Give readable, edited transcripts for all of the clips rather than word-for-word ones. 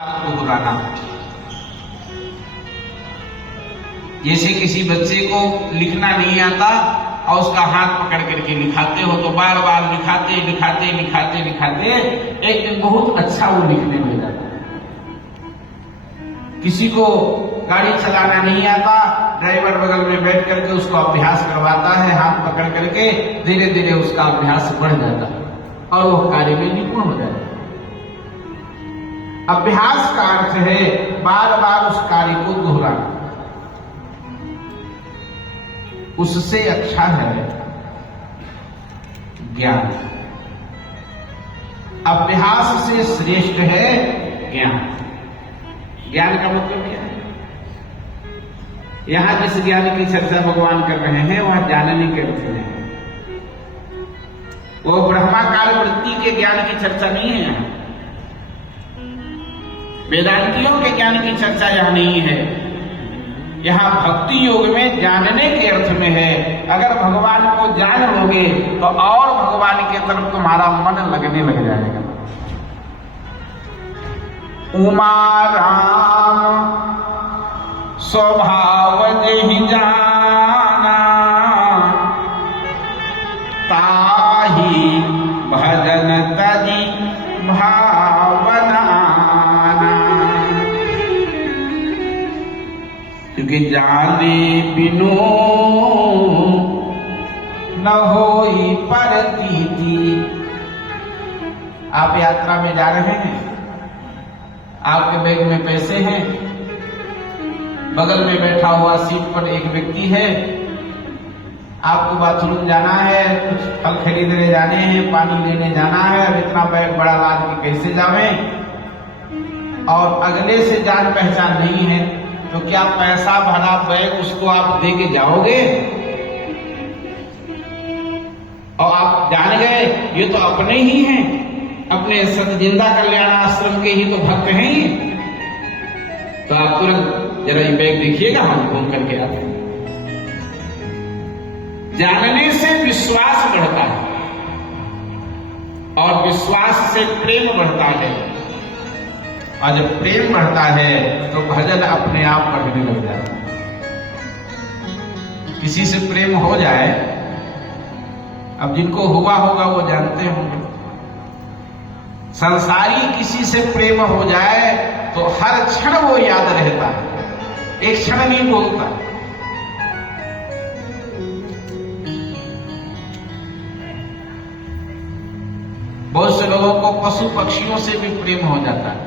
दोहराना। जैसे किसी बच्चे को लिखना नहीं आता और उसका हाथ पकड़ करके लिखाते हो तो बार बार लिखाते लिखाते लिखाते लिखाते एक दिन बहुत अच्छा वो लिखने लग जाता है। किसी को गाड़ी चलाना नहीं आता, ड्राइवर बगल में बैठ करके उसको अभ्यास करवाता है, हाथ पकड़ करके धीरे धीरे उसका अभ्यास बढ़ जाता है और वो कार्य में निपुण हो जाता है। अभ्यास का अर्थ है बार बार उस कार्य को दोहराना। उससे अच्छा है ज्ञान। अभ्यास से श्रेष्ठ है ज्ञान। ज्ञान का मतलब क्या है? यहां जिस ज्ञान की चर्चा भगवान कर रहे हैं वह जानने के अर्थ में है। वो ब्रह्माकार वृत्ति के ज्ञान की चर्चा नहीं है। यहां वेदांतियों के ज्ञान की चर्चा यहां नहीं है। यहां भक्ति योग में जानने के अर्थ में है। अगर भगवान को जान लोगे तो और भगवान की तरफ तुम्हारा मन लगने लग जाएगा। उमा राम स्वभाव देहि जाना, ताहि भजन तजि भावना। क्योंकि जाने बिनु न होई परतीति। आप यात्रा में जा रहे हैं, आपके बैग में पैसे हैं, बगल में बैठा हुआ सीट पर एक व्यक्ति है, आपको बाथरूम जाना है, कुछ फल खरीदने जाने हैं, पानी लेने जाना है, अब इतना बैग बड़ा लाद के कैसे जावें? और अगले से जान पहचान नहीं है तो क्या पैसा भरा बैग उसको आप दे के जाओगे? और आप जान गए ये तो अपने ही हैं, अपने सतजिंदा कल्याण आश्रम के ही तो भक्त हैं ये, तो आप तुरंत जरा ये बैग देखिएगा, हम घूम करके आते हैं। जानने से विश्वास बढ़ता है और विश्वास से प्रेम बढ़ता है, और जब प्रेम बढ़ता है तो भजन अपने आप बढ़ने लग जाता है। किसी से प्रेम हो जाए, अब जिनको हुआ होगा वो जानते होंगे, संसारी किसी से प्रेम हो जाए तो हर क्षण वो याद रहता है, एक क्षण नहीं बोलता। बहुत से लोगों को पशु पक्षियों से भी प्रेम हो जाता है।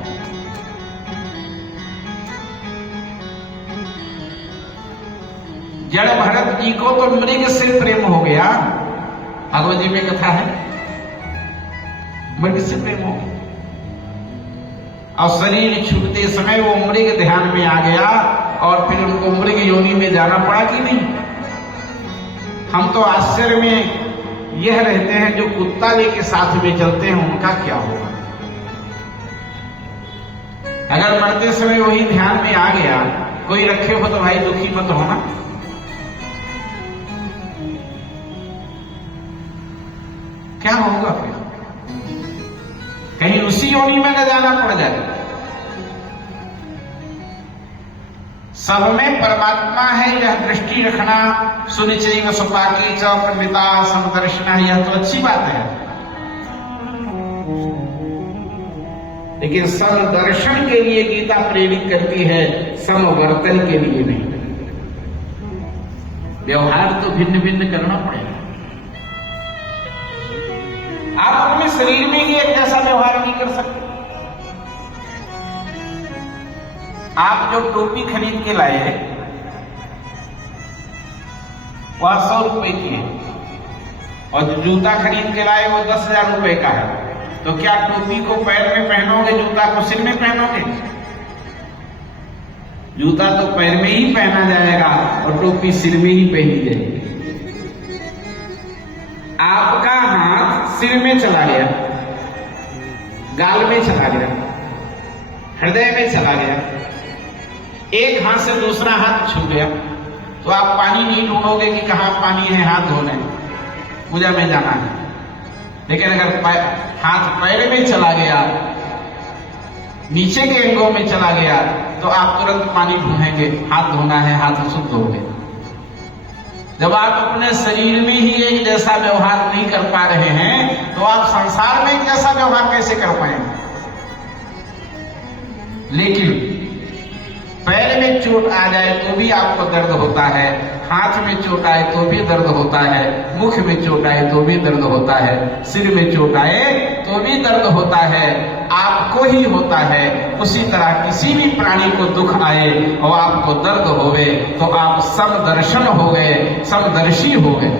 जड़ भरत जी को तो मृग से प्रेम हो गया, भागवत जी में कथा है, मृग से प्रेम हो गया और शरीर छूटते समय वो मृग ध्यान में आ गया और फिर उनको मृग योनि में जाना पड़ा कि नहीं? हम तो आश्चर्य में यह रहते हैं जो कुत्ता लेके साथ में चलते हैं उनका क्या होगा? अगर मरते समय वही ध्यान में आ गया, कोई रखे हो तो भाई दुखी मत होना। क्या होगा फिर? कहीं उसी योनि में न जाना पड़ जाए। सब में परमात्मा है यह दृष्टि रखना। सुनिचैव स्वपाके च पंडिता समदर्शना, यह तो अच्छी बात है, लेकिन समदर्शन के लिए गीता प्रेरित करती है, समवर्तन के लिए नहीं। व्यवहार तो भिन्न भिन्न करना पड़ेगा। आप अपने शरीर में ही एक जैसा व्यवहार नहीं कर सकते। आप जो टोपी खरीद के लाए वह 100 रुपए की है और जो जूता खरीद के लाए वो 10,000 रुपए का है, तो क्या टोपी को पैर में पहनोगे, जूता को सिर में पहनोगे? जूता तो पैर में ही पहना जाएगा और टोपी सिर में ही पहनी जाएगी। आपका हाथ सिर में चला गया, गाल में चला गया, हृदय में चला गया, एक हाथ से दूसरा हाथ छू गया, तो आप पानी नहीं ढूंढोगे कि कहां पानी है, हाथ धोने पूजा में जाना है। लेकिन अगर हाथ पैर में चला गया नीचे के अंगों में चला गया तो आप तुरंत पानी ढूंढेंगे, हाथ धोना है, हाथ शुद्ध हो गए। जब आप अपने शरीर में ही एक जैसा व्यवहार नहीं कर पा रहे हैं तो आप संसार में एक जैसा व्यवहार कैसे कर पाएंगे। लेकिन पैर में चोट आ जाए तो भी आपको दर्द होता है, हाथ में चोट आए तो भी दर्द होता है, मुख में चोट आए तो भी दर्द होता है, सिर में चोट आए तो भी दर्द होता है, आपको ही होता है। उसी तरह किसी भी प्राणी को दुख आए और आपको दर्द होवे तो आप समदर्शन हो गए, समदर्शी हो गए।